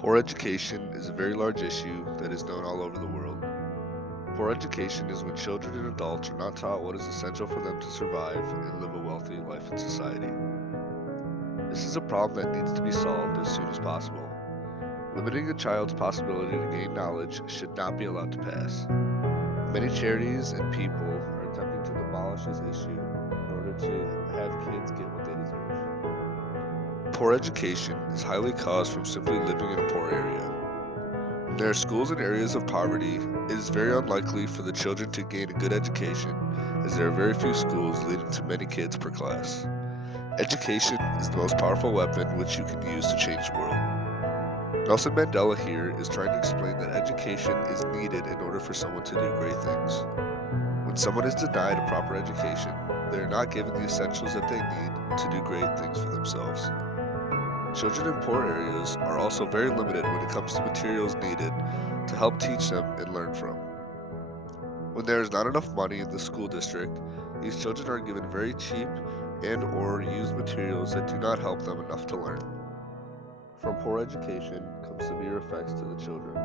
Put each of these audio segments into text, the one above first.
Poor education is a very large issue that is known all over the world. Poor education is when children and adults are not taught what is essential for them to survive and live a wealthy life in society. This is a problem that needs to be solved as soon as possible. Limiting a child's possibility to gain knowledge should not be allowed to pass. Many charities and people are attempting to demolish this issue in order to have kids get what they deserve. Poor education is highly caused from simply living in a poor area. When there are schools in areas of poverty, it is very unlikely for the children to gain a good education, as there are very few schools leading to many kids per class. Education is the most powerful weapon which you can use to change the world. Nelson Mandela here is trying to explain that education is needed in order for someone to do great things. When someone is denied a proper education, they are not given the essentials that they need to do great things for themselves. Children in poor areas are also very limited when it comes to materials needed to help teach them and learn from. When there is not enough money in the school district, these children are given very cheap and or used materials that do not help them enough to learn. From poor education come severe effects to the children.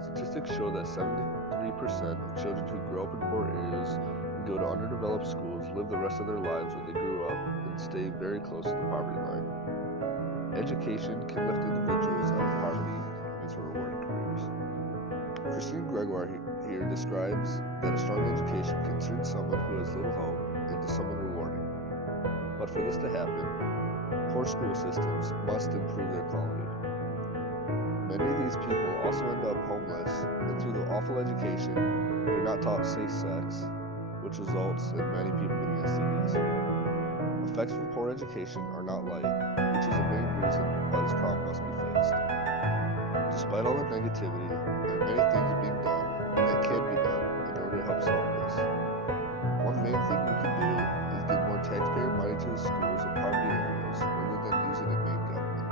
Statistics show that 73% of children who grow up in poor areas and go to underdeveloped schools live the rest of their lives when they grew up and stay very close to the poverty line. Education can lift individuals out of poverty and into rewarding careers. Christine Gregoire here describes that a strong education can turn someone who has little hope into someone rewarding. But for this to happen, poor school systems must improve their quality. Many of these people also end up homeless, and through the awful education, they're not taught safe sex, which results in many people getting STDs. Effects from poor education are not light, which is a main reason why this problem must be fixed. Despite all the negativity, there are many things being done that can be done in order to help solve this. One main thing we can do is give more taxpayer money to the schools in poverty areas rather than using it main government.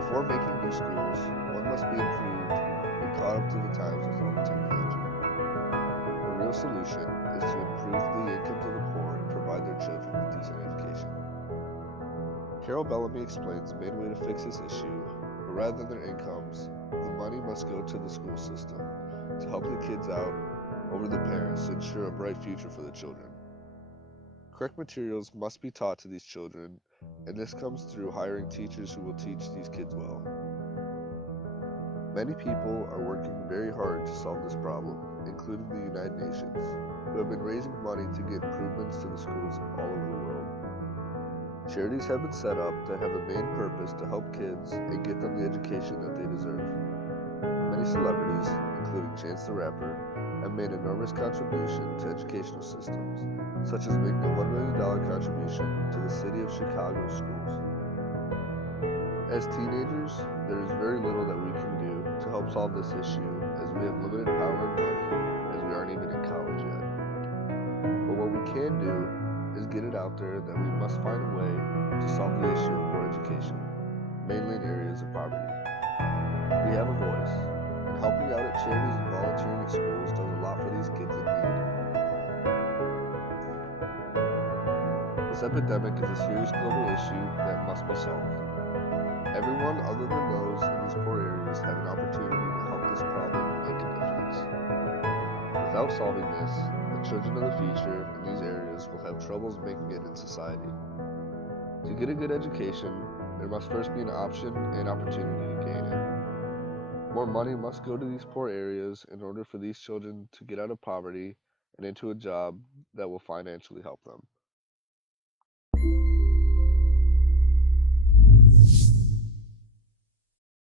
Before making new schools, one must be improved and caught up to the times with all the technology. The real solution is to improve the incomes of the poor and provide their children a decent education. Carol Bellamy explains the main way to fix this issue, but rather than their incomes, the money must go to the school system to help the kids out over the parents to ensure a bright future for the children. Correct materials must be taught to these children, and this comes through hiring teachers who will teach these kids well. Many people are working very hard to solve this problem, including the United Nations, who have been raising money to get improvements to the schools all over the world. Charities have been set up that have a main purpose to help kids and get them the education that they deserve. Many celebrities, including Chance the Rapper, have made an enormous contribution to educational systems, such as making a $1 million contribution to the city of Chicago schools. As teenagers, there is very little that we can do to help solve this issue as we have limited power and money as we aren't even in college yet. But what we can do is get it out there that we must find a way to solve the issue of poor education, mainly in areas of poverty. We have a voice, and helping out at charities and volunteering in schools does a lot for these kids in need. This epidemic is a serious global issue that must be solved. Everyone other than those in these poor areas have an opportunity to help this problem and make a difference. Without solving this, the children of the future in these areas will have troubles making it in society. To get a good education, there must first be an option and opportunity to gain it. More money must go to these poor areas in order for these children to get out of poverty and into a job that will financially help them.